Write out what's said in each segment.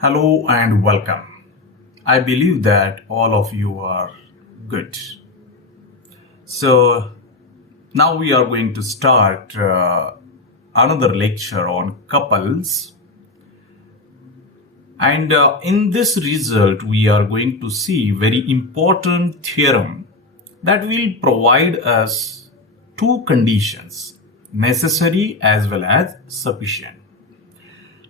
Hello and welcome. I believe that all of you are good. So, now we are going to start another lecture on couples. And in this result, we are going to see very important theorem that will provide us two conditions, necessary as well as sufficient.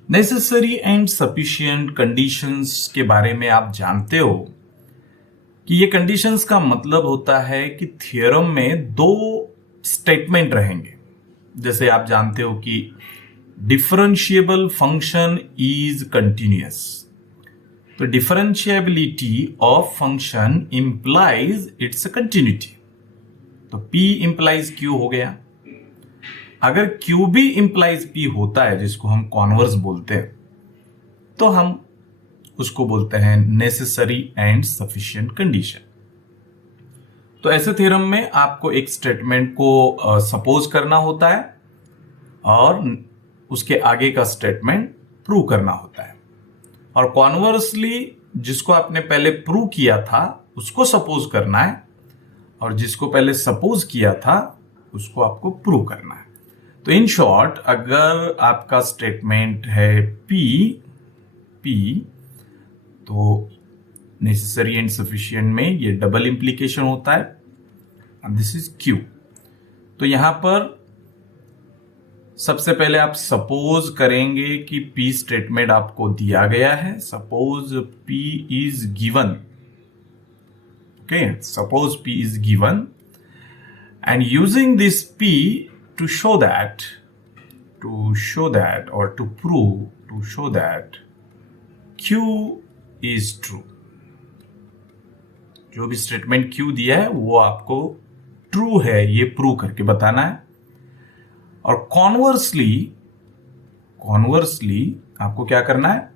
Necessary and sufficient conditions के बारे में आप जानते हो कि ये conditions का मतलब होता है कि थ्योरम में दो स्टेटमेंट रहेंगे। जैसे आप जानते हो कि डिफरेंशिएबल फंक्शन इज कंटिन्यूअस, तो differentiability of function implies it's continuity, तो P इंप्लाइज Q हो गया। अगर Q भी इंप्लाइज P होता है, जिसको हम कॉन्वर्स बोलते हैं, तो हम उसको बोलते हैं नेसेसरी एंड सफिशिएंट कंडीशन। तो ऐसे थ्योरम में आपको एक स्टेटमेंट को सपोज करना होता है और उसके आगे का स्टेटमेंट प्रूव करना होता है, और कॉन्वर्सली जिसको आपने पहले प्रूव किया था उसको सपोज करना है, और जिसको पहले सपोज किया था उसको आपको प्रूव करना है। तो इन शॉर्ट, अगर आपका स्टेटमेंट है P, तो नेसेसरी एंड सफिशिएंट में ये डबल इंप्लीकेशन होता है, एंड दिस इज Q। तो यहां पर सबसे पहले आप सपोज करेंगे कि P स्टेटमेंट आपको दिया गया है। Suppose P is given, okay, suppose P is given, and using this P to show that or to show that Q is true। जो भी स्टेटमेंट Q दिया है वो आपको ट्रू है ये प्रूव करके बताना है। और कॉन्वर्सली आपको क्या करना है,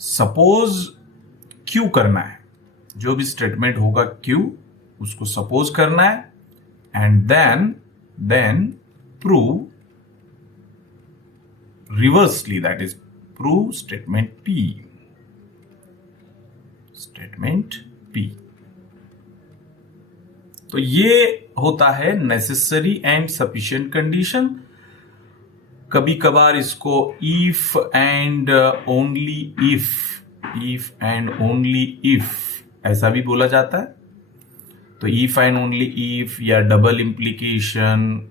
सपोज Q करना है। जो भी स्टेटमेंट होगा Q, उसको सपोज करना है, and then prove reversely, that is prove statement P। तो ये होता है नेसेसरी एंड सफिशिएंट कंडीशन। कभी कभार इसको इफ एंड ओनली इफ ऐसा भी बोला जाता है। तो इफ एंड ओनली इफ या डबल इंप्लीकेशन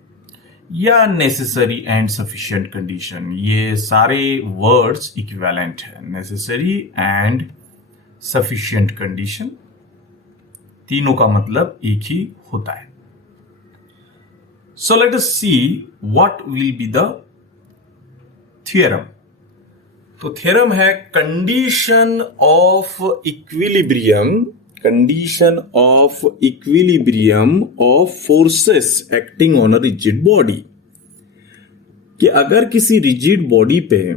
या नेसेसरी एंड सफिशिएंट कंडीशन, ये सारे वर्ड्स इक्विवेलेंट है। नेसेसरी एंड सफिशिएंट कंडीशन, तीनों का मतलब एक ही होता है। So let us see what will be the theorem. तो थ्योरम है condition of equilibrium of forces acting on a rigid body. कि अगर किसी रिजिड बॉडी पे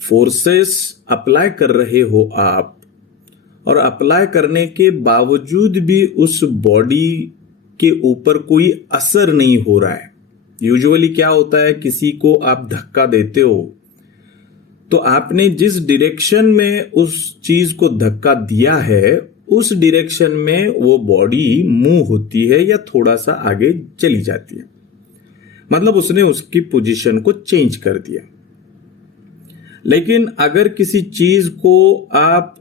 फोर्सेस अप्लाई कर रहे हो आप, और अप्लाई करने के बावजूद भी उस बॉडी के ऊपर कोई असर नहीं हो रहा है। यूजुअली क्या होता है, किसी को आप धक्का देते हो तो आपने जिस डायरेक्शन में उस चीज को धक्का दिया है उस डायरेक्शन में वो बॉडी मूव होती है या थोड़ा सा आगे चली जाती है, मतलब उसने उसकी पोजीशन को चेंज कर दिया। लेकिन अगर किसी चीज को आप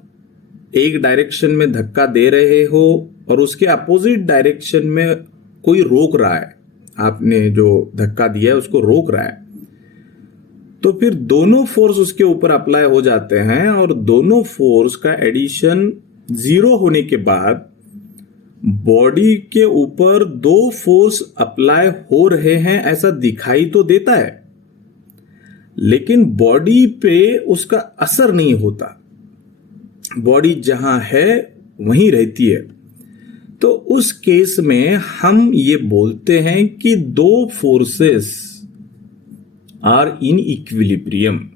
एक डायरेक्शन में धक्का दे रहे हो और उसके अपोजिट डायरेक्शन में कोई रोक रहा है, आपने जो धक्का दिया है उसको रोक रहा है, तो फिर दोनों फोर्स उसके ऊपर अप्लाई हो जाते हैं, और दोनों फोर्स का एडिशन 0 होने के बाद बॉडी के ऊपर दो फोर्स अप्लाई हो रहे हैं ऐसा दिखाई तो देता है, लेकिन बॉडी पे उसका असर नहीं होता। बॉडी जहां है वहीं रहती है। तो उस केस में हम ये बोलते हैं कि दो forces are in equilibrium.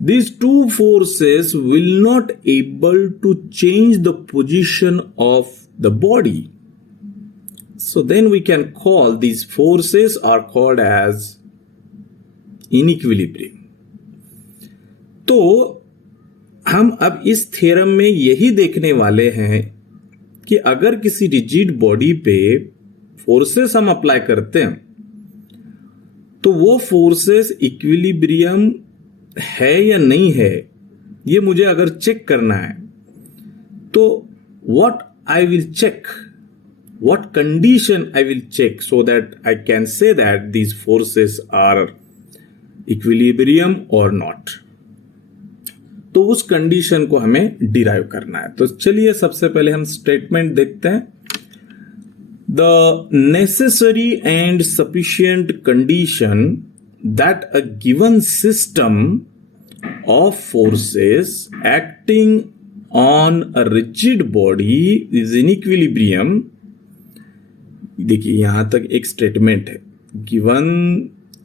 These two forces will not able to change the position of the body. So then we can call these forces are called as in equilibrium. तो हम अब इस थ्योरम में यही देखने वाले हैं कि अगर किसी रिजिड बॉडी पे फोर्सेस हम अप्लाई करते हैं तो वो फोर्सेस इक्विलिब्रियम है या नहीं है, ये मुझे अगर चेक करना है तो what I will check, what condition I will check so that I can say that these forces are equilibrium or not. तो उस कंडीशन को हमें डिराइव करना है। तो चलिए सबसे पहले हम स्टेटमेंट देखते हैं। The necessary and sufficient condition that a given system of forces acting on a rigid body is in equilibrium। देखिए यहां तक एक स्टेटमेंट है, गिवन,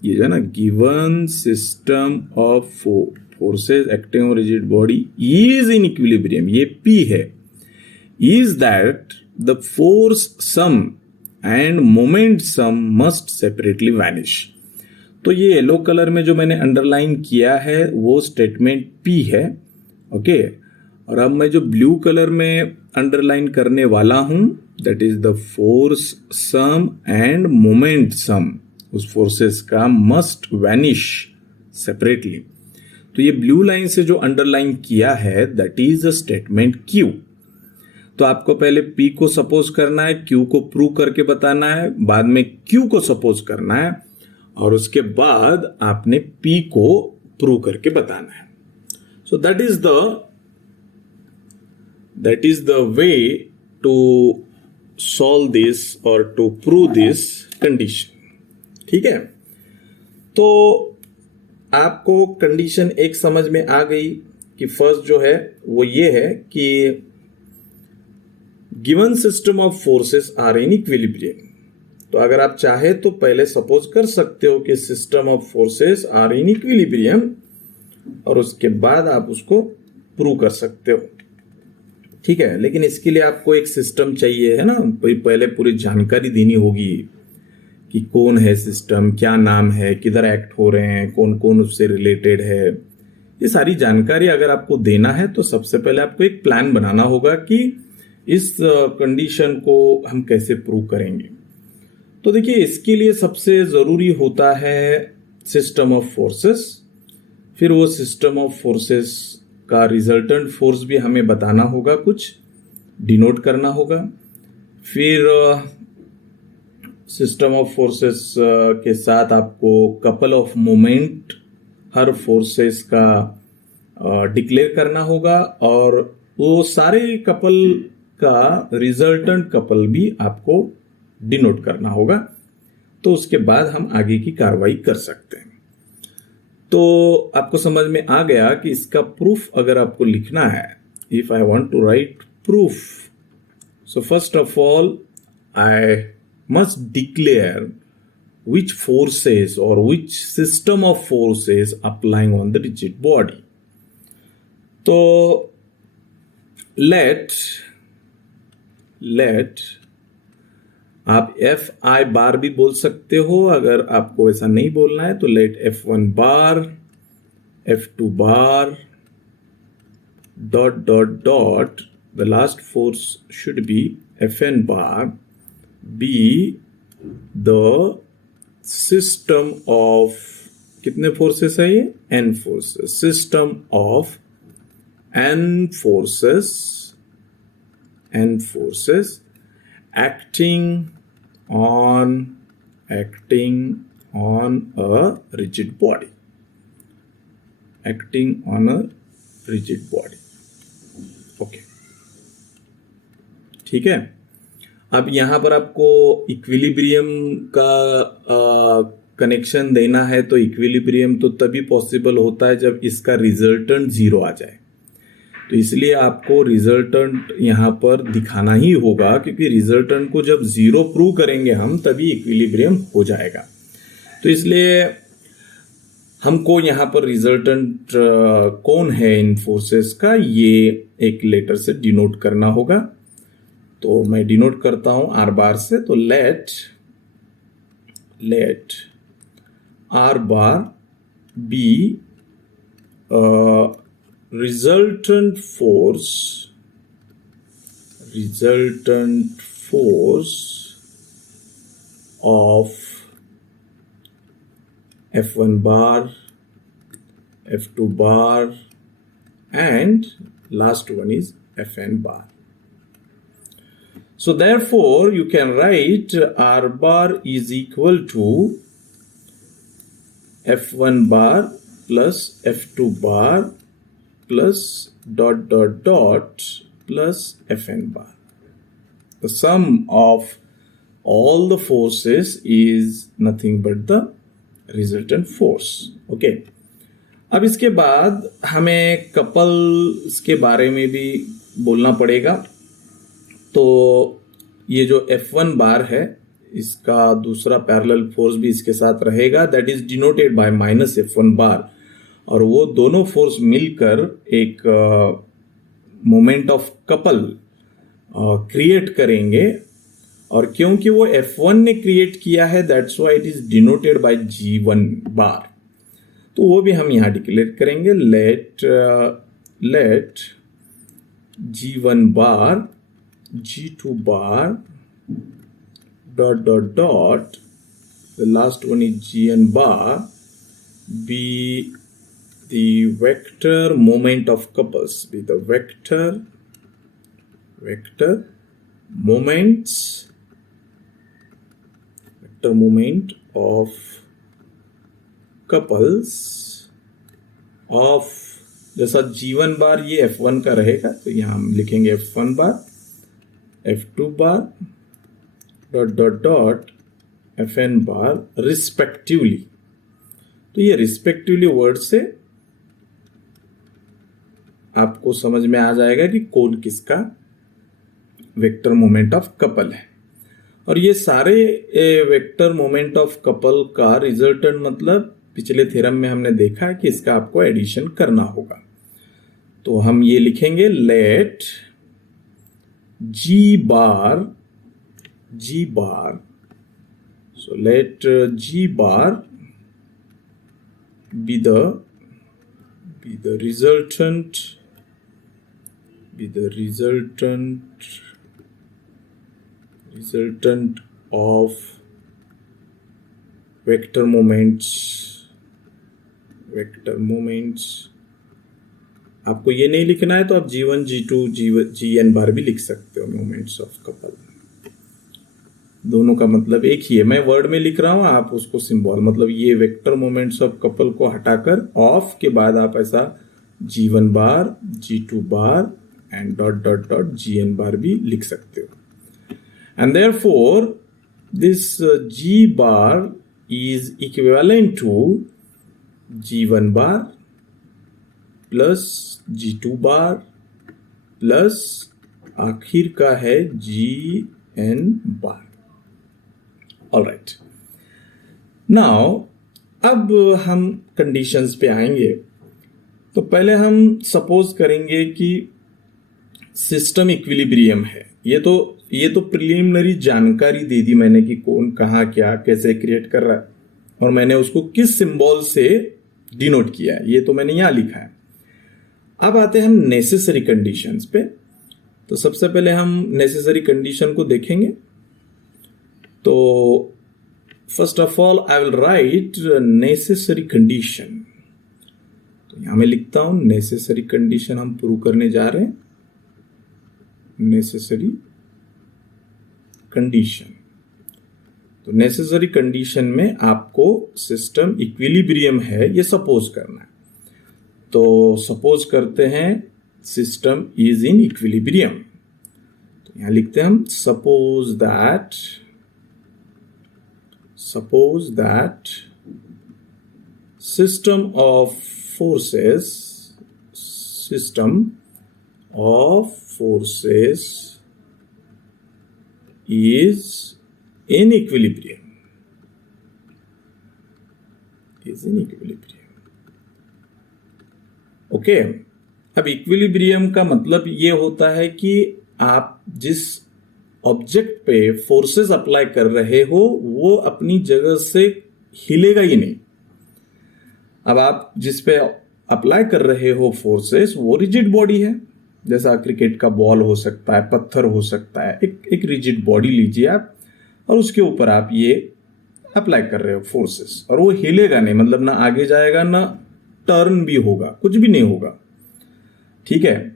ये जो है ना, given system of forces acting on rigid body is in equilibrium, ये पी है, is that the force sum and moment sum must separately vanish. तो ये येलो कलर में जो मैंने अंडरलाइन किया है वो स्टेटमेंट पी है, ओके। और अब मैं जो ब्लू कलर में अंडरलाइन करने वाला हूं that is the force sum and moment sum, उस फोर्सेस का मस्ट वैनिश सेपरेटली। तो ये ब्लू लाइन से जो अंडरलाइन किया है that is a statement Q. तो आपको पहले पी को सपोज करना है, क्यू को प्रूव करके बताना है, बाद में क्यू को सपोज करना है और उसके बाद आपने पी को प्रूव करके बताना है। So that is the way to solve this or to prove this condition। ठीक है, तो आपको कंडीशन एक समझ में आ गई कि फर्स्ट जो है वो ये है कि given system of forces are in equilibrium. तो अगर आप चाहे तो पहले सपोज कर सकते हो कि system of forces are in equilibrium और उसके बाद आप उसको प्रूव कर सकते हो। ठीक है, लेकिन इसके लिए आपको एक सिस्टम चाहिए, है ना, पहले पूरी जानकारी देनी होगी कि कौन है सिस्टम, क्या नाम है, किधर एक्ट हो रहे हैं, कौन कौन उससे रिलेटेड है। ये सारी जानकारी अगर आपको देना है तो सबसे पहले आपको एक प्लान बनाना होगा कि इस कंडीशन को हम कैसे प्रूव करेंगे। तो देखिए इसके लिए सबसे जरूरी होता है सिस्टम ऑफ फोर्सेस, फिर वो सिस्टम ऑफ फोर्सेस का रिजल्टेंट फोर्स भी हमें बताना होगा, कुछ डिनोट करना होगा। फिर सिस्टम ऑफ फोर्सेस के साथ आपको couple of moment her forces का डिक्लेयर करना होगा और वो सारे कपल का रिजल्टेंट कपल भी आपको डिनोट करना होगा। तो उसके बाद हम आगे की कार्रवाई कर सकते हैं। तो आपको समझ में आ गया कि इसका प्रूफ अगर आपको लिखना है, if I want to write proof, so first of all I must declare which forces or which system of forces applying on the rigid body. तो let आप एफ आई बार भी बोल सकते हो, अगर आपको ऐसा नहीं बोलना है तो let F1 bar, F2 bar, dot dot dot, the last force should be Fn bar, be the system of, कितने फोर्सेस है ये, n forces, system of n forces acting on a rigid body, okay. ठीक है, अब यहां पर आपको equilibrium का कनेक्शन देना है। तो इक्विलिब्रियम तो तभी पॉसिबल होता है जब इसका रिजल्टेंट जीरो आ जाए। तो इसलिए आपको रिजल्टेंट यहां पर दिखाना ही होगा, क्योंकि रिजल्टेंट को जब जीरो प्रूव करेंगे हम तभी इक्विलिब्रियम हो जाएगा। तो इसलिए हमको यहां पर रिजल्टेंट कौन है इन फोर्सेस का, ये एक लेटर से डिनोट करना होगा। तो मैं डिनोट करता हूं आर बार से। तो let R bar be resultant force of F1 bar, F2 bar, and last one is Fn bar. So therefore you can write R bar is equal to F1 bar plus F2 bar plus ... plus Fn bar. The sum of all the forces is nothing but the resultant force. Okay. अब इसके बाद हमें couples के बारे में भी बोलना पड़ेगा. तो ये जो F1 बार है इसका दूसरा पैरेलल फोर्स भी इसके साथ रहेगा, that is denoted by minus F1 बार, और वो दोनों फोर्स मिलकर एक मोमेंट ऑफ कपल क्रिएट करेंगे. और क्योंकि वो F1 ने क्रिएट किया है that's why it is denoted by G1 बार. तो वो भी हम यहां डिक्लेयर करेंगे. Late G1 bar, G2 bar, ... the last one is Gn bar, be the vector moment of couples, be the vector moment of couples of, जैसा G1 बार ये F1 का रहेगा तो यहां हम लिखेंगे F1 बार, F2 बार, ... Fn बार respectively. तो ये रिस्पेक्टिवली वर्ड से आपको समझ में आ जाएगा कि कौन किसका वेक्टर मोमेंट ऑफ कपल है. और ये सारे वेक्टर मोमेंट ऑफ कपल का रिजल्टेंट मतलब पिछले थ्योरम में हमने देखा है कि इसका आपको एडिशन करना होगा. तो हम ये लिखेंगे late G bar, so let G bar be the resultant of vector moments. आपको ये नहीं लिखना है तो आप G1, G2, Gn बार भी लिख सकते हो. मोमेंट्स ऑफ कपल दोनों का मतलब एक ही है. मैं वर्ड में लिख रहा हूं, आप उसको सिंबल, मतलब ये वेक्टर मोमेंट्स ऑफ कपल को हटाकर ऑफ के बाद आप ऐसा G1 bar, G2 bar and ... Gn बार भी लिख सकते हो. And therefore this G bar is equivalent to G1 bar plus G2 bar plus आखिर का है Gn बार. ऑलराइट. नाउ अब हम कंडीशंस पे आएंगे. तो पहले हम सपोज करेंगे कि सिस्टम इक्विलिब्रियम है. ये तो प्रिलिमिनरी जानकारी दे दी मैंने कि कौन कहाँ क्या कैसे क्रिएट कर रहा है और मैंने उसको किस सिंबल से डिनोट किया है, ये तो मैंने यहां लिखा है. अब आते हैं हम नेसेसरी कंडीशंस पे. तो सबसे पहले हम नेसेसरी कंडीशन को देखेंगे. तो first of all I will write necessary condition. तो यहां मैं लिखता हूं नेसेसरी कंडीशन हम प्रूव करने जा रहे हैं. Necessary condition. तो नेसेसरी कंडीशन में आपको सिस्टम इक्विलिब्रियम है ये सपोज करना है. तो सपोज करते हैं सिस्टम इज इन इक्विलिब्रियम. तो यहां लिखते हैं हम suppose that system of forces is in equilibrium. Okay. अब इक्विलिब्रियम का मतलब ये होता है कि आप जिस ऑब्जेक्ट पे फोर्सेस अप्लाई कर रहे हो वो अपनी जगह से हिलेगा ही नहीं. अब आप जिस पे अप्लाई कर रहे हो फोर्सेस वो रिजिड बॉडी है, जैसा क्रिकेट का बॉल हो सकता है, पत्थर हो सकता है, एक रिजिड बॉडी लीजिए आप और उसके ऊपर आप ये अप्लाई कर रहे हो फोर्सेस, और वो हिलेगा नहीं, मतलब ना आगे जाएगा ना टर्न भी होगा, कुछ भी नहीं होगा, ठीक है।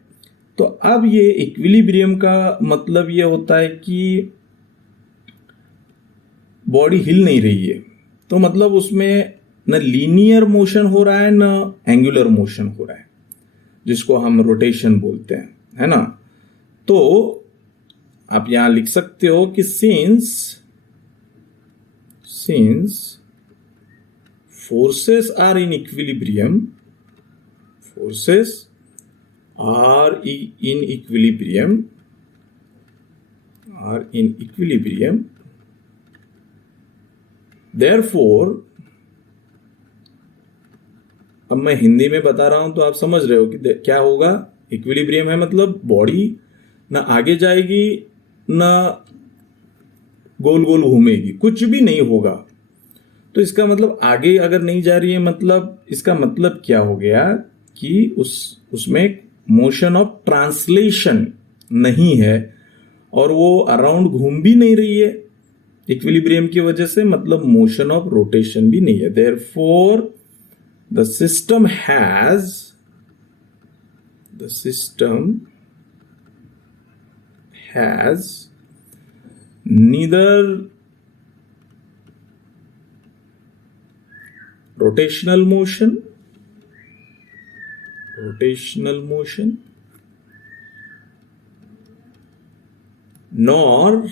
तो अब ये इक्विलिब्रियम का मतलब ये होता है कि बॉडी हिल नहीं रही है, तो मतलब उसमें न लीनियर मोशन हो रहा है न एंगुलर मोशन हो रहा है, जिसको हम रोटेशन बोलते हैं, है ना। तो आप यहां लिख सकते हो कि since forces are in equilibrium, therefore, अब मैं हिंदी में बता रहा हूं तो आप समझ रहे हो कि क्या होगा। इक्विलिब्रियम है मतलब बॉडी ना आगे जाएगी ना गोल गोल घूमेगी, कुछ भी नहीं होगा। तो इसका मतलब आगे अगर नहीं जा रही है, मतलब इसका मतलब क्या हो गया कि उसमें मोशन ऑफ ट्रांसलेशन नहीं है और वो अराउंड घूम भी नहीं रही है इक्विलिब्रियम की वजह से, मतलब मोशन ऑफ रोटेशन भी नहीं है। Therefore the system has neither rotational motion nor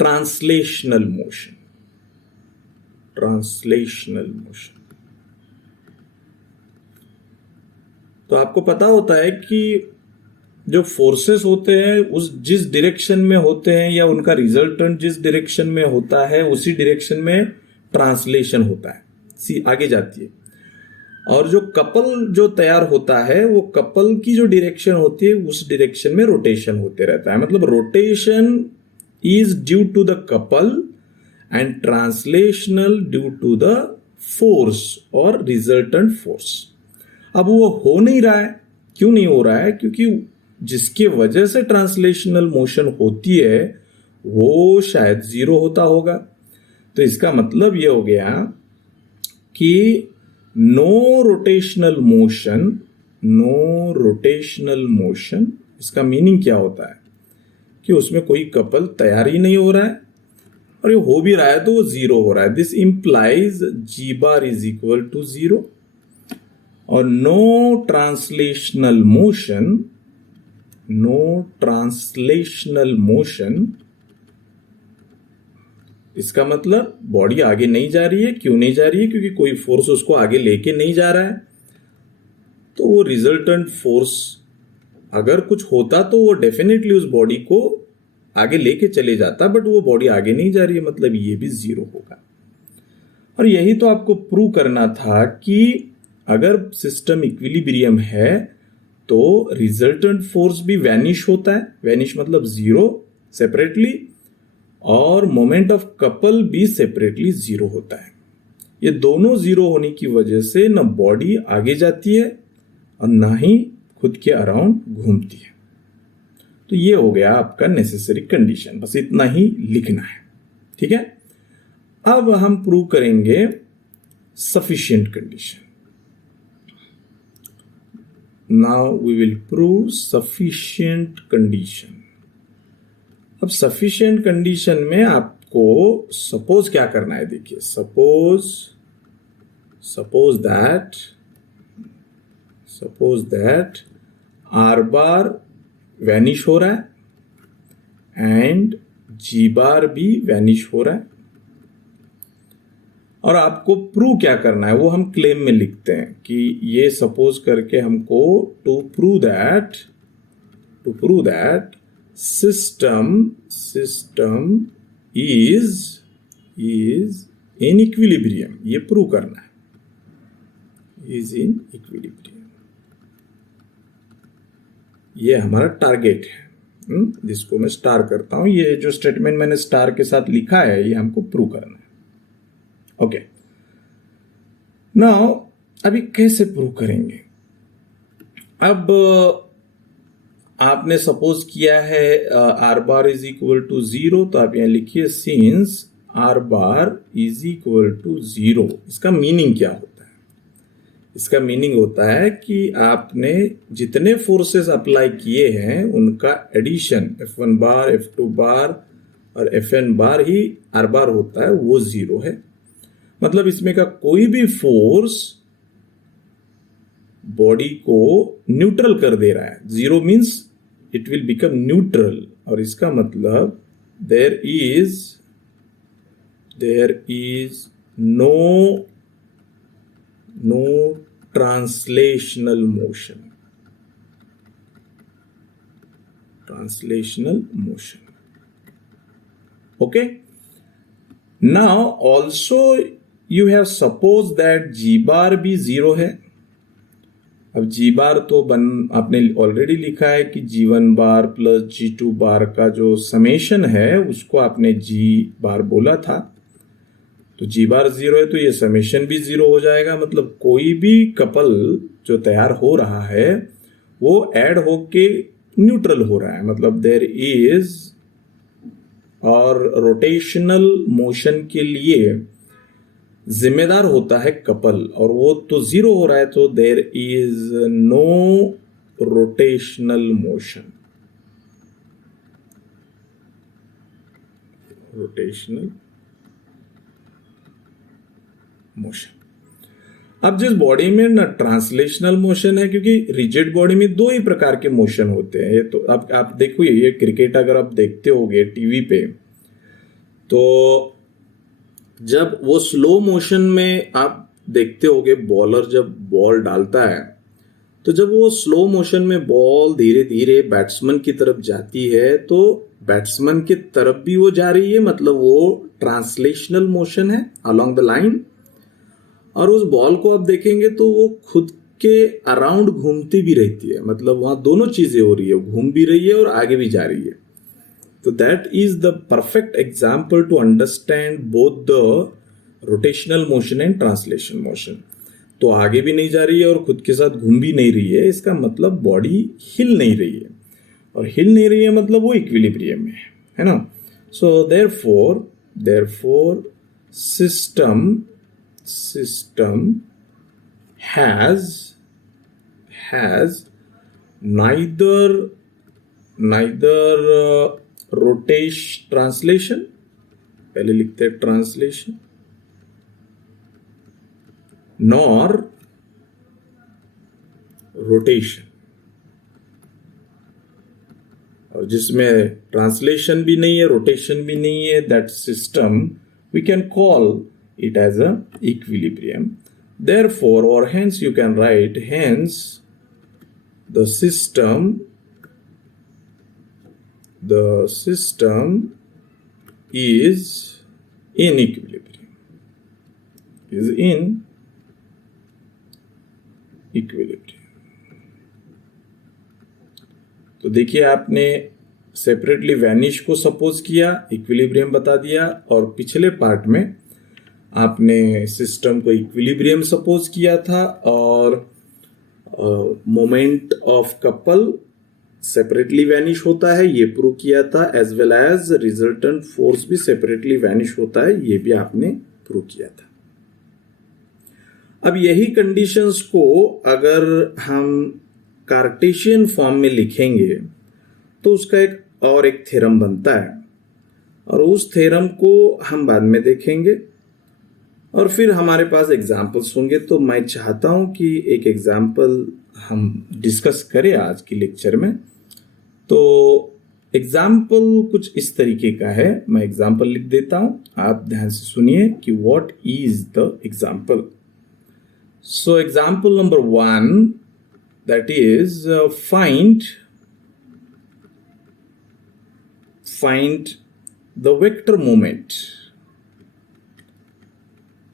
translational motion. तो आपको पता होता है कि जो फोर्सेस होते हैं उस जिस डायरेक्शन में होते हैं या उनका रिजल्टेंट जिस डायरेक्शन में होता है उसी डायरेक्शन में ट्रांसलेशन होता है, आगे जाती है। और जो कपल जो तैयार होता है वो कपल की जो डायरेक्शन होती है उस डायरेक्शन में रोटेशन होते रहता है, मतलब rotation is due to the couple and translational due to the force और रिजल्टेंट फोर्स। अब वो हो नहीं रहा है, क्यों नहीं हो रहा है? क्योंकि जिसके वजह से ट्रांसलेशनल मोशन होती है वो शायद जीरो होता होगा। तो इसका मतलब ये हो गया कि नो रोटेशनल मोशन, इसका मीनिंग क्या होता है कि उसमें कोई कपल तैयार ही नहीं हो रहा है, और ये हो भी रहा है तो वो जीरो हो रहा है। This implies G bar is equal to zero. और नो ट्रांसलेशनल मोशन, इसका मतलब बॉडी आगे नहीं जा रही है। क्यों नहीं जा रही है? क्योंकि कोई फोर्स उसको आगे लेके नहीं जा रहा है। तो वो रिजल्टेंट फोर्स अगर कुछ होता तो वो डेफिनेटली उस बॉडी को आगे लेके चले जाता, बट वो बॉडी आगे नहीं जा रही है, मतलब ये भी जीरो होगा। और यही तो आपको प्रूव करना था कि अगर सिस्टम इक्विलिब्रियम है तो रिजल्टेंट फोर्स भी वैनिश होता है, वैनिश मतलब जीरो सेपरेटली, और मोमेंट ऑफ कपल भी सेपरेटली जीरो होता है। ये दोनों जीरो होने की वजह से न बॉडी आगे जाती है और ना ही खुद के अराउंड घूमती है। तो ये हो गया आपका नेसेसरी कंडीशन, बस इतना ही लिखना है, ठीक है। अब हम प्रूव करेंगे sufficient condition. Now we will prove sufficient condition. अब sufficient condition में आपको suppose क्या करना है, देखिए suppose that R bar vanish हो रहा है एंड G बार भी वैनिश हो रहा है, और आपको प्रूव क्या करना है वो हम क्लेम में लिखते हैं कि ये सपोज करके हमको to prove that system is in equilibrium, ये प्रूव करना है, इज इन इक्विलिब्रियम। ये हमारा टारगेट है, जिसको मैं स्टार करता हूं। ये जो स्टेटमेंट मैंने स्टार के साथ लिखा है ये हमको प्रूव करना है। ओके, नाउ अभी कैसे प्रूव करेंगे? अब आपने सपोज किया है R bar is equal to 0, तो आप यहां लिखिए since R bar is equal to 0। इसका मीनिंग क्या होता है? इसका मीनिंग होता है कि आपने जितने फोर्सेस अप्लाई किए हैं उनका एडिशन F1 बार, F2 बार और Fn बार ही आर बार होता है, वो 0 है। मतलब इसमें का कोई भी फोर्स बॉडी को न्यूट्रल कर दे रहा है। 0 means it will become neutral, और इसका मतलब there is no translational motion. Okay, now also you have supposed that g bar भी 0 है। अब जी बार तो आपने ऑलरेडी लिखा है कि G1 बार प्लस G2 बार का जो समेशन है उसको आपने जी बार बोला था, तो जी बार 0 है तो ये समेशन भी 0 हो जाएगा। मतलब कोई भी कपल जो तैयार हो रहा है वो ऐड होके न्यूट्रल हो रहा है। मतलब देयर इज, और रोटेशनल मोशन के लिए जिम्मेदार होता है कपल, और वो तो 0 हो रहा है, तो there is no rotational motion. अब जिस बॉडी में ना ट्रांसलेशनल मोशन है, क्योंकि रिजिड बॉडी में 2 ही प्रकार के मोशन होते हैं। ये तो अब आप देखो, ये क्रिकेट अगर आप देखते होगे टीवी पे, तो जब वो स्लो मोशन में आप देखते होगे बॉलर जब बॉल डालता है, तो जब वो स्लो मोशन में बॉल धीरे धीरे बैट्समैन की तरफ जाती है तो बैट्समैन की तरफ भी वो जा रही है, मतलब वो ट्रांसलेशनल मोशन है अलोंग द लाइन। और उस बॉल को आप देखेंगे तो वो खुद के अराउंड घूमती भी रहती है, मतलब वहां दोनों चीजें हो रही है, घूम भी रही है और आगे भी जा रही है। So that is the perfect example to understand both the rotational motion and translation motion. तो आगे भी नहीं जा रही है और खुद के साथ घूम भी नहीं रही है, इसका मतलब बॉडी हिल नहीं रही है, और हिल नहीं रही है मतलब वो इक्विलिब्रियम में है ना। So therefore system has neither rotation translation, पहले लिखते हैं ट्रांसलेशन, नॉर रोटेशन। और जिसमें ट्रांसलेशन भी नहीं है, रोटेशन भी नहीं है, that system we can call it as a equilibrium. Therefore, और hence you can write, hence the system is in equilibrium, तो देखिए आपने सेपरेटली वैनिश को सपोज किया, इक्विलिब्रियम बता दिया, और पिछले पार्ट में आपने सिस्टम को इक्विलिब्रियम सपोज किया था, और moment of couple separately vanish होता है ये प्रूव किया था, as well as resultant force भी सेपरेटली वैनिश होता है, ये भी आपने प्रूव किया था। अब यही कंडीशंस को अगर हम कार्टेशियन फॉर्म में लिखेंगे तो उसका एक थ्योरम बनता है, और उस थ्योरम को हम बाद में देखेंगे, और फिर हमारे पास एग्जाम्पल्स होंगे। तो मैं चाहता हूं कि एक एग्जाम्पल हम डिस्कस करें आज की लेक्चर में। तो एग्जाम्पल कुछ इस तरीके का है, मैं एग्जाम्पल लिख देता हूं, आप ध्यान से सुनिए कि what is the example. So example number 1, that is find the vector moment.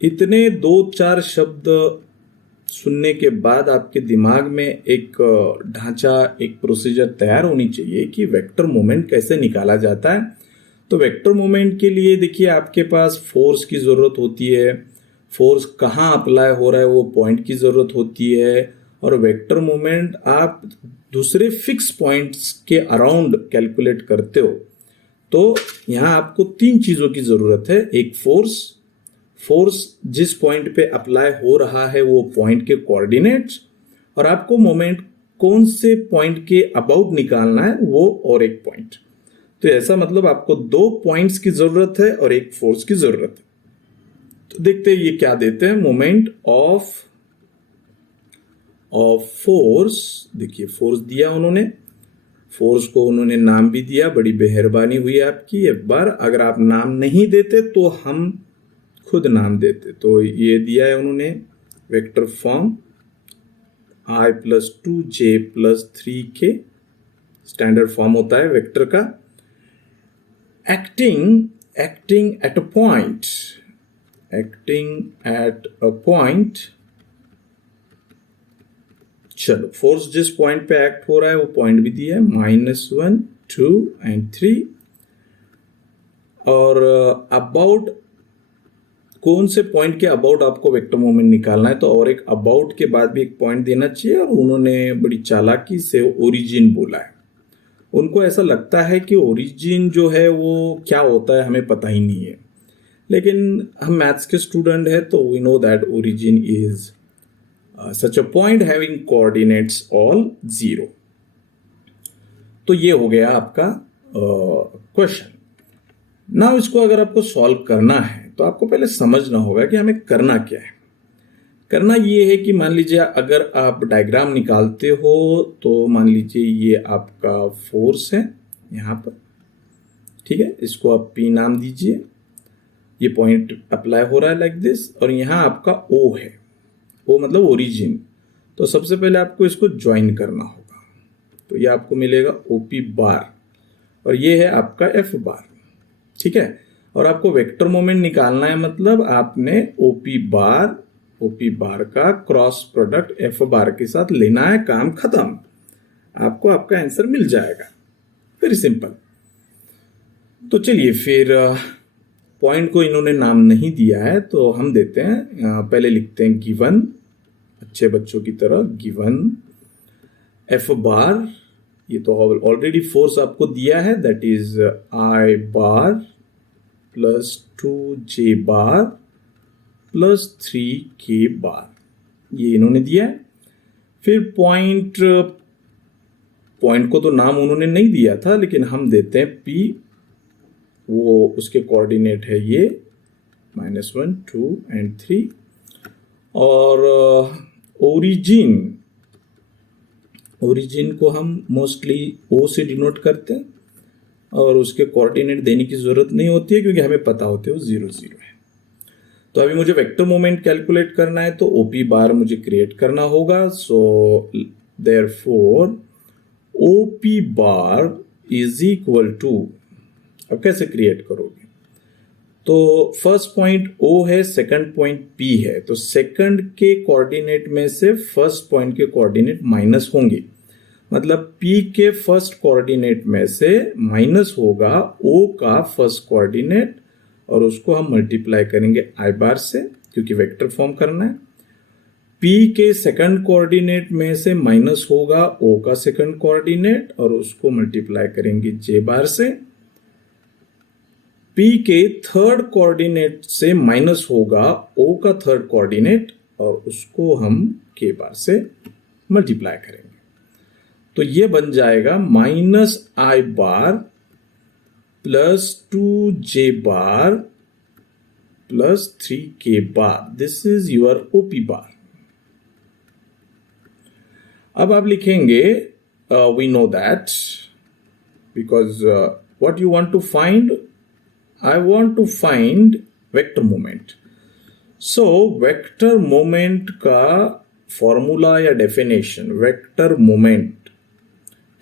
इतने 2-4 शब्द सुनने के बाद आपके दिमाग में एक ढांचा, एक प्रोसीजर तैयार होनी चाहिए कि वेक्टर मोमेंट कैसे निकाला जाता है। तो वेक्टर मोमेंट के लिए देखिए आपके पास फोर्स की जरूरत होती है, फोर्स कहाँ अप्लाई हो रहा है वो पॉइंट की जरूरत होती है, और वेक्टर मोमेंट आप दूसरे फिक्स पॉइंट्स के अराउंड कैलकुलेट करते हो। तो यहाँ आपको तीन चीजों की जरूरत है, एक फोर्स जिस पॉइंट पे अप्लाई हो रहा है वो पॉइंट के कोऑर्डिनेट्स, और आपको मोमेंट कौन से पॉइंट के अबाउट निकालना है वो, और एक पॉइंट। तो ऐसा मतलब आपको दो पॉइंट्स की जरूरत है और एक फोर्स की जरूरत है। तो देखते हैं ये क्या देते हैं, मोमेंट ऑफ फोर्स। देखिए फोर्स दिया उन्होंने, फोर्स को उन्होंने नाम भी दिया, बड़ी मेहरबानी हुई आपकी। एक बार अगर आप नाम नहीं देते तो हम खुद नाम देते। तो ये दिया है उन्होंने vector form i+2j+3k, standard form होता है वेक्टर का। एक्टिंग एट अ पॉइंट, चलो फोर्स जिस पॉइंट पे एक्ट हो रहा है वो पॉइंट भी दिया है, -1, 2 एंड 3। और अबाउट, कौन से पॉइंट के अबाउट आपको वेक्टर मोमेंट निकालना है, तो और एक अबाउट के बाद भी एक पॉइंट देना चाहिए। और उन्होंने बड़ी चालाकी से ओरिजिन बोला है। उनको ऐसा लगता है कि ओरिजिन जो है वो क्या होता है हमें पता ही नहीं है, लेकिन हम मैथ्स के स्टूडेंट हैं तो we know that origin is such a point having coordinates all 0। तो ये हो गया आपका क्वेश्चन। नाउ इसको अगर आपको सॉल्व करना है तो आपको पहले समझना होगा कि हमें करना क्या है। करना ये है कि मान लीजिए अगर आप डायग्राम निकालते हो तो मान लीजिए ये आपका फोर्स है यहाँ पर, ठीक है, इसको आप P नाम दीजिए। ये पॉइंट अप्लाई हो रहा है लाइक दिस, और यहाँ आपका O है, O मतलब ओरिजिन। तो सबसे पहले आपको इसको ज्वाइन करना होगा, तो ये आपको मिलेगा OP बार, और ये है आपका F बार, ठीक है। और आपको वेक्टर मोमेंट निकालना है, मतलब आपने OP बार का क्रॉस प्रोडक्ट F बार के साथ लेना है, काम खत्म, आपको आपका आंसर मिल जाएगा। Very simple. तो चलिए फिर पॉइंट को इन्होंने नाम नहीं दिया है तो हम देते हैं, पहले लिखते हैं गिवन, अच्छे बच्चों की तरह, गिवन F बार, ये तो ऑलरेडी फोर्स आपको दिया है, that is I bar plus 2j bar plus 3k बार, ये इन्होंने दिया है। फिर पॉइंट को तो नाम उन्होंने नहीं दिया था, लेकिन हम देते हैं P, वो उसके कोऑर्डिनेट है ये -1, 2 एंड 3। और ओरिजिन को हम मोस्टली O से डिनोट करते हैं, और उसके कोऑर्डिनेट देने की जरूरत नहीं होती है क्योंकि हमें पता होते हैं वो 0, 0 है। तो अभी मुझे वेक्टर मोमेंट कैलकुलेट करना है, तो OP बार मुझे क्रिएट करना होगा। So therefore OP bar is equal to, अब कैसे क्रिएट करोगे, तो फर्स्ट पॉइंट O है, सेकंड पॉइंट P है, तो सेकंड के कोऑर्डिनेट में से फर्स्ट पॉइंट के कोऑर्डिनेट माइनस होंगे, मतलब P के फर्स्ट कोऑर्डिनेट में से माइनस होगा O का फर्स्ट कोऑर्डिनेट, और उसको हम मल्टीप्लाई करेंगे I बार से क्योंकि वेक्टर फॉर्म करना है। P के सेकंड कोऑर्डिनेट में से माइनस होगा O का सेकंड कोऑर्डिनेट, और उसको मल्टीप्लाई करेंगे J बार से। P के थर्ड कोऑर्डिनेट से माइनस होगा O का थर्ड कोऑर्डिनेट, और उसको हम K बार से मल्टीप्लाई करेंगे। तो ये बन जाएगा -I bar plus 2j bar plus 3k bar, this is your OP bar. अब आप लिखेंगे we know that, because what you want to find, I want to find vector moment. So vector moment का formula या definition, vector moment,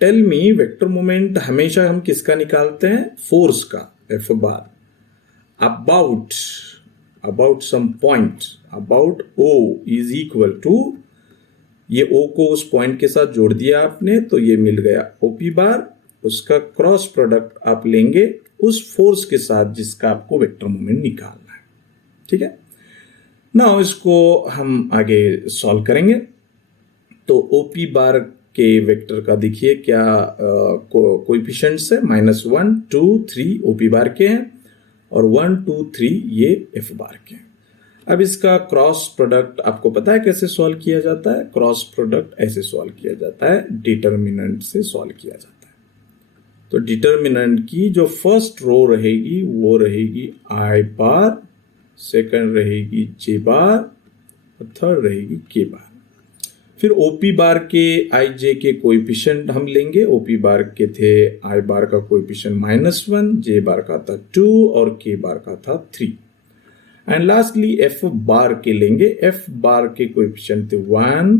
tell me, vector moment हमेशा हम किसका निकालते हैं, फोर्स का, F bar, about some point, about O is equal to, ये O को उस पॉइंट के साथ जोड़ दिया आपने तो ये मिल गया OP बार, उसका क्रॉस प्रोडक्ट आप लेंगे उस फोर्स के साथ जिसका आपको वेक्टर मोमेंट निकालना है, ठीक है। नाउ इसको हम आगे सॉल्व करेंगे। तो ओपी बार के वेक्टर का देखिए क्या कोएफिशिएंट्स है, -1 2 3 ओपी बार के हैं और 1 2 3 ये एफ बार के हैं। अब इसका क्रॉस प्रोडक्ट आपको पता है कैसे सॉल्व किया जाता है? क्रॉस प्रोडक्ट ऐसे सॉल्व किया जाता है, डिटर्मिनेंट से सॉल्व किया जाता है। तो डिटर्मिनेंट की जो फर्स्ट रो रहेगी वो रहेगी आई बार, सेकंड रहेगी जे बार और थर्ड रहेगी के बार। फिर ओपी बार के आई जे के कोएफिशिएंट हम लेंगे। ओपी बार के थे आई बार का कोएफिशिएंट -1, जे बार का था 2 और के बार का था 3। एंड लास्टली एफ बार के लेंगे। एफ बार के कोएफिशिएंट थे 1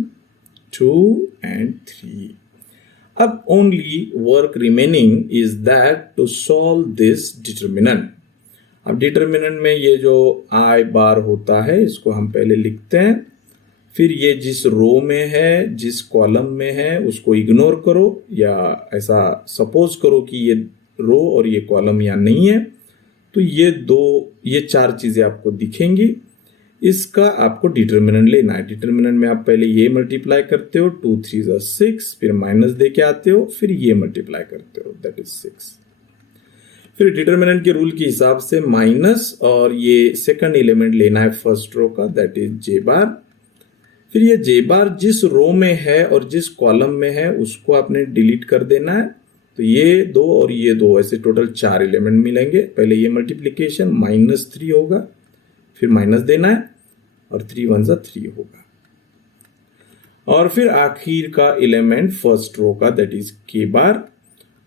2 एंड 3। अब only work remaining is that to solve this determinant. अब डिटर्मिनेंट में ये जो आई बार होता है इसको हम पहले लिखते हैं, फिर ये जिस रो में है, जिस कॉलम में है उसको इग्नोर करो या ऐसा सपोज करो कि ये रो और ये कॉलम यहाँ नहीं है, तो ये चार चीजें आपको दिखेंगी। इसका आपको डिटर्मिनेंट लेना है। डिटर्मिनेंट में आप पहले ये मल्टीप्लाई करते हो, 2 3 6, फिर माइनस दे के आते हो, फिर ये मल्टीप्लाई करते हो, दैट इज 6। फिर डिटर्मिनेंट के रूल के हिसाब से माइनस और ये सेकंड एलिमेंट लेना है फर्स्ट रो का, दैट इज जे बार। फिर ये जे बार जिस रो में है और जिस कॉलम में है उसको आपने डिलीट कर देना है। तो ये 2 और ये 2 ऐसे टोटल 4 एलिमेंट मिलेंगे। पहले ये मल्टीप्लीकेशन -3 होगा, फिर माइनस देना है और 3 1 3 होगा। और फिर आखिर का एलिमेंट फर्स्ट रो का, दैट इज के बार।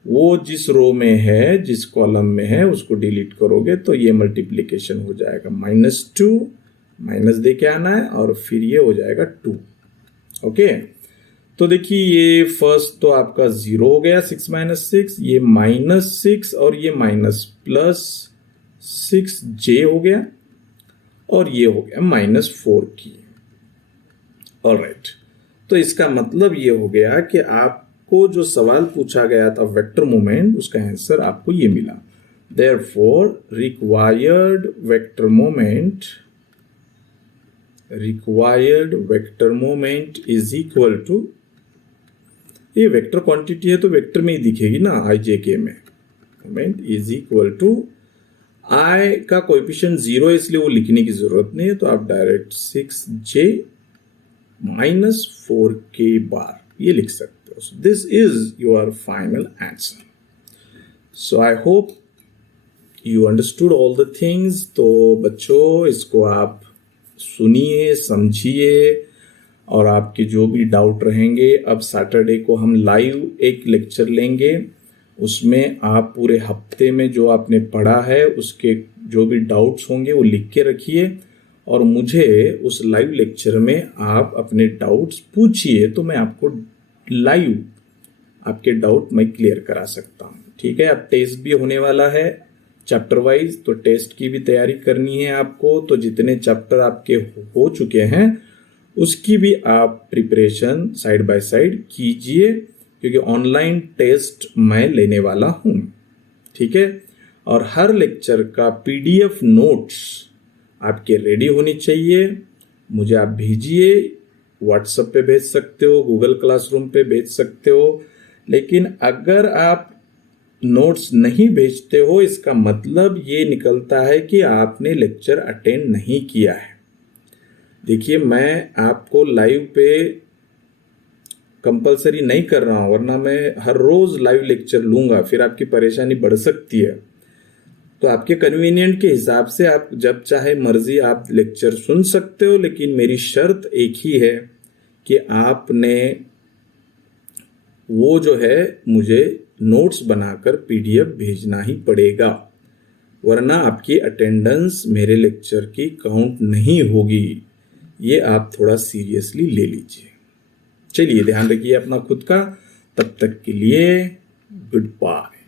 वो जिस रो में है, जिस कॉलम में है उसको डिलीट करोगे तो ये मल्टीप्लीकेशन हो जाएगा -2, माइनस दे के आना है और फिर ये हो जाएगा 2। ओके, तो देखिए ये फर्स्ट तो आपका 0 हो गया, 6 - 6, ये -6 और ये +6j हो गया और ये हो गया -4 की। ऑलराइट, तो इसका मतलब ये हो गया कि आपको जो सवाल पूछा गया था वेक्टर मोमेंट, उसका आंसर आपको ये मिला। Therefore required vector moment is equal to, ये वेक्टर क्वांटिटी है तो वेक्टर में ही दिखेगी ना, आई जे के में, मोमेंट इज इक्वल टू आई का कोएफिशिएंट 0 है इसलिए वो लिखने की जरूरत नहीं है, तो आप डायरेक्ट 6j - 4k बार ये लिख सकते हो। So this is your final answer. So I hope you understood all the things. तो बच्चों इसको आप सुनिए, समझिए और आपके जो भी डाउट रहेंगे, अब सैटरडे को हम लाइव एक लेक्चर लेंगे। उसमें आप पूरे हफ्ते में जो आपने पढ़ा है उसके जो भी डाउट्स होंगे वो लिख के रखिए और मुझे उस लाइव लेक्चर में आप अपने डाउट्स पूछिए, तो मैं आपको लाइव आपके डाउट मैं क्लियर करा सकता हूँ। ठीक है, अब टेस्ट भी होने वाला है चैप्टर वाइज, तो टेस्ट की भी तैयारी करनी है आपको। तो जितने चैप्टर आपके हो चुके हैं उसकी भी आप प्रिपरेशन साइड बाय साइड कीजिए, क्योंकि ऑनलाइन टेस्ट मैं लेने वाला हूं। ठीक है, और हर लेक्चर का पीडीएफ नोट्स आपके रेडी होनी चाहिए। मुझे आप भेजिए, व्हाट्सएप पे भेज सकते हो, गूगल क्लासरूम पे भेज सकते हो। लेकिन अगर आप नोट्स नहीं भेजते हो, इसका मतलब ये निकलता है कि आपने लेक्चर अटेंड नहीं किया है। देखिए, मैं आपको लाइव पे कंपलसरी नहीं कर रहा हूं, वरना मैं हर रोज लाइव लेक्चर लूंगा, फिर आपकी परेशानी बढ़ सकती है। तो आपके कन्वीनियंट के हिसाब से आप जब चाहे मर्जी आप लेक्चर सुन सकते हो, लेकिन मेरी शर्त एक ही है कि आपने वो जो है मुझे नोट्स बनाकर पीडीएफ भेजना ही पड़ेगा, वरना आपकी अटेंडेंस मेरे लेक्चर की काउंट नहीं होगी। ये आप थोड़ा सीरियसली ले लीजिए। चलिए, ध्यान रखिए अपना खुद का। तब तक के लिए गुड बाय।